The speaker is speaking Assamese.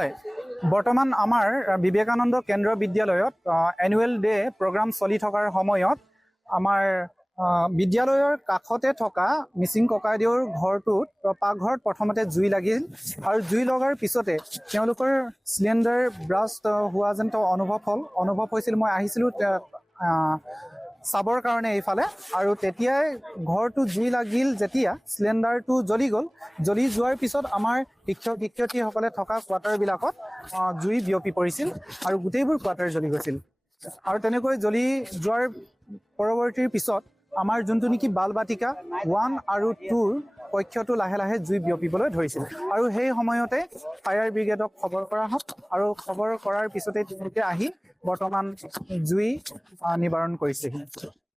হয় বৰ্তমান আমাৰ বিবেকানন্দ কেন্দ্ৰ বিদ্যালয়ত এনুৱেল ডে প্ৰগ্ৰাম চলি থকাৰ সময়ত আমাৰ বিদ্যালয়ৰ কাষতে থকা মিচিং ককাইদেউৰ ঘৰটোত পাকঘৰত প্ৰথমতে জুই লাগিল আৰু জুই লগাৰ পিছতে তেওঁলোকৰ চিলিণ্ডাৰ ব্ৰাষ্ট হোৱা যেন অনুভৱ হৈছিল। মই আহিছিলোঁ চাবৰ কাৰণে এইফালে আৰু তেতিয়াই ঘৰটো জুই লাগিল। যেতিয়া চিলিণ্ডাৰটো জ্বলি গ'ল, জ্বলি যোৱাৰ পিছত আমাৰ শিক্ষক শিক্ষয়িত্ৰীসকলে থকা কোৱাৰ্টাৰবিলাকত জুই বিয়পি পৰিছিল আৰু গোটেইবোৰ কোৱাৰ্টাৰ জ্বলি গৈছিল। আৰু তেনেকৈ জ্বলি যোৱাৰ পৰৱৰ্তীৰ পিছত আমাৰ যোনটো নেকি বাল বাটিকা 1 আৰু 2ৰ কক্ষটো লাহে লাহে জুই বিয়পিবলৈ ধৰিছিল আৰু সেই সময়তে ফায়াৰ ব্ৰিগেডক খবৰ কৰা হ'ল আৰু খবৰ কৰাৰ পিছতে তেওঁলোকে আহি বৰ্তমান জুই নিবাৰণ কৰিছেহি।